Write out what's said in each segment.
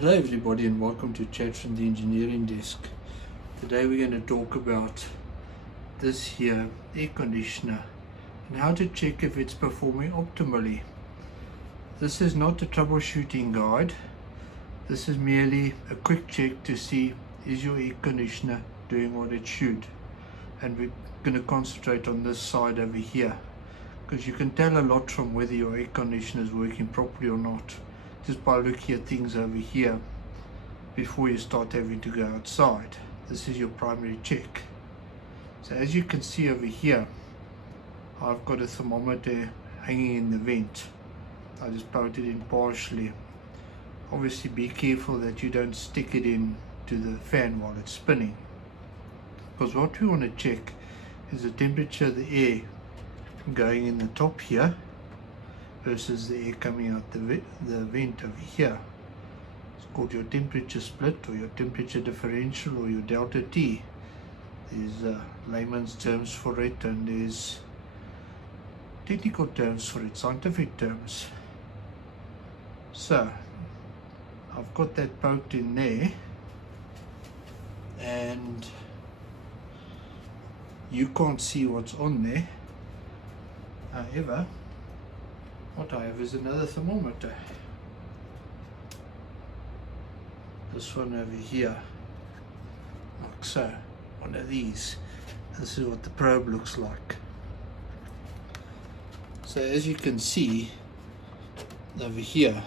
Hello everybody and welcome to Chat from the Engineering Desk. Today we're going to talk about this here air conditioner and how to check if it's performing optimally. This is not a troubleshooting guide. This is merely a quick check to see is your air conditioner doing what it should. And we're going to concentrate on this side over here, because you can tell a lot from whether your air conditioner is working properly or not just by looking at things over here before you start having to go outside. This is your primary check. So as you can see over here, I've got a thermometer hanging in the vent. I just poked it in partially. Obviously be careful that you don't stick it in to the fan while it's spinning, because what we want to check is the temperature of the air going in the top here versus the air coming out the vent over here. It's called your temperature split or your temperature differential or your delta T. There's layman's terms for it and there's technical terms for it, scientific terms. So I've got that poked in there, and you can't see what's on there. However, what I have is another thermometer. This one over here, like so, one of these. This is what the probe looks like. So as you can see over here,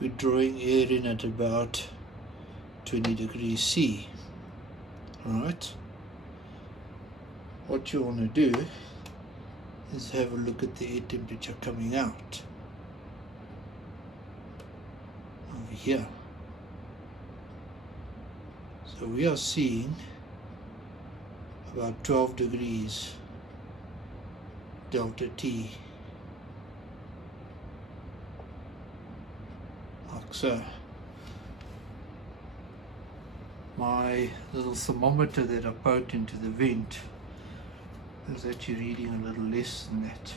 we're drawing air in at about 20 degrees C. Alright, what you want to do is have a look at the air temperature coming out over here. So we are seeing about 12 degrees delta T, like so. My little thermometer that I poked into the vent is actually reading a little less than that.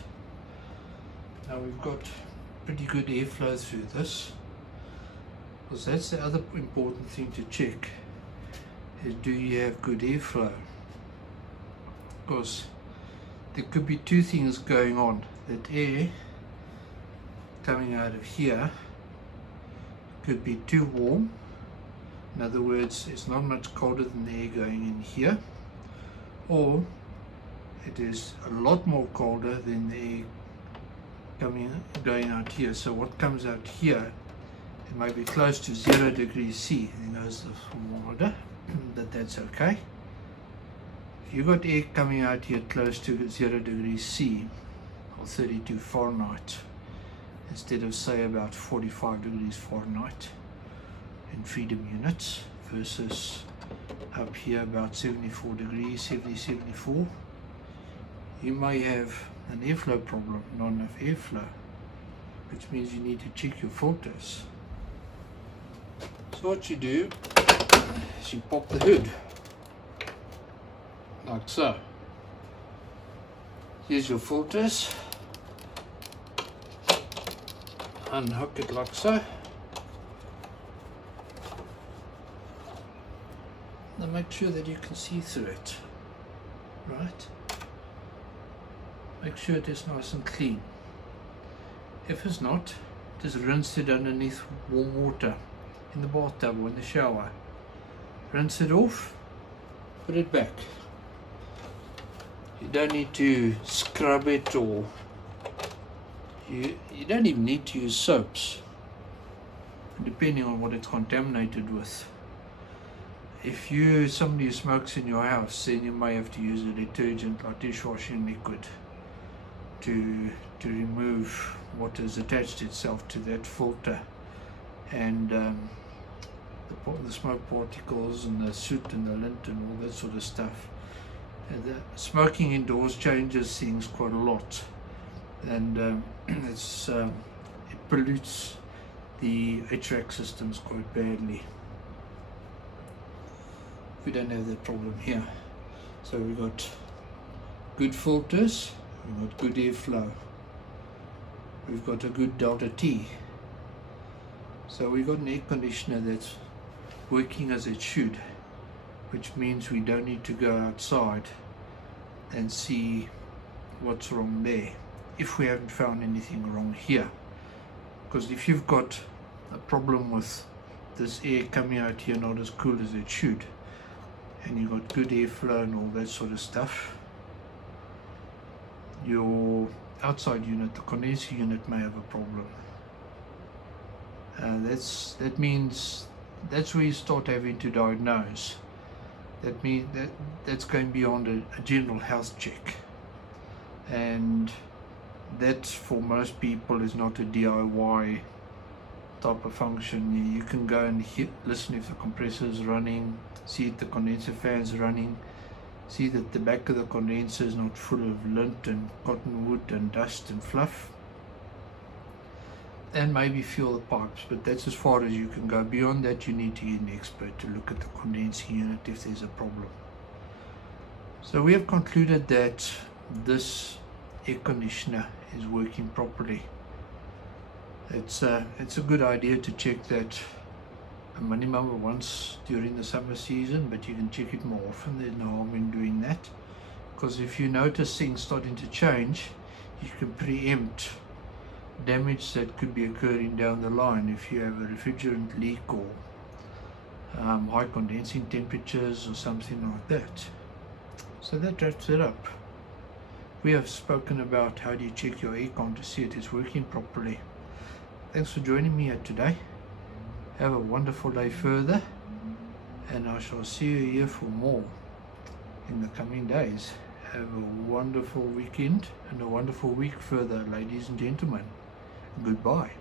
Now we've got pretty good airflow through this, because that's the other important thing to check, is do you have good airflow? Because there could be two things going on. That air coming out of here could be too warm. In other words, it's not much colder than the air going in here, or it is a lot more colder than the air going out here. So what comes out here, it might be close to 0 degrees C. There goes the thermometer, but that's okay. If you've got air coming out here close to 0 degrees C or 32 Fahrenheit instead of say about 45 degrees Fahrenheit in freedom units versus up here about 74 degrees, 74, you may have an airflow problem, not enough airflow, which means you need to check your filters. So what you do is you pop the hood, like so. Here's your filters, unhook it like so. Now make sure that you can see through it, right? Make sure it is nice and clean. If it's not, just rinse it underneath warm water in the bathtub or in the shower. Rinse it off, put it back. You don't need to scrub it, or you don't even need to use soaps, depending on what it's contaminated with. If you're somebody who smokes in your house, then you may have to use a detergent like dishwashing liquid to remove what has attached itself to that filter and the smoke particles and the soot and the lint and all that sort of stuff. And the smoking indoors changes things quite a lot, and it pollutes the HVAC systems quite badly. We don't have that problem here. So we've got good filters, we've got good airflow, we've got a good delta T. So we got an air conditioner that's working as it should, which means we don't need to go outside and see what's wrong there if we haven't found anything wrong here. Because if you've got a problem with this air coming out here not as cool as it should, and you've got good airflow and all that sort of stuff, your outside unit, the condenser unit, may have a problem. That means that's where you start having to diagnose. That means that's going beyond a general health check, and that for most people is not a DIY type of function. You can go and listen if the compressor is running, see if the condenser fan is running, see that the back of the condenser is not full of lint and cotton wood and dust and fluff, and maybe feel the pipes, but that's as far as you can go. Beyond that, you need to get an expert to look at the condensing unit if there's a problem. So we have concluded that this air conditioner is working properly. It's a good idea to check that a minimum of once during the summer season, but you can check it more often. There's no harm in doing that, because if you notice things starting to change, you can preempt damage that could be occurring down the line if you have a refrigerant leak or high condensing temperatures or something like that. So that wraps it up. We have spoken about how do you check your aircon to see it is working properly. Thanks for joining me here today. Have a wonderful day further, and I shall see you here for more in the coming days. Have a wonderful weekend and a wonderful week further, ladies and gentlemen. Goodbye.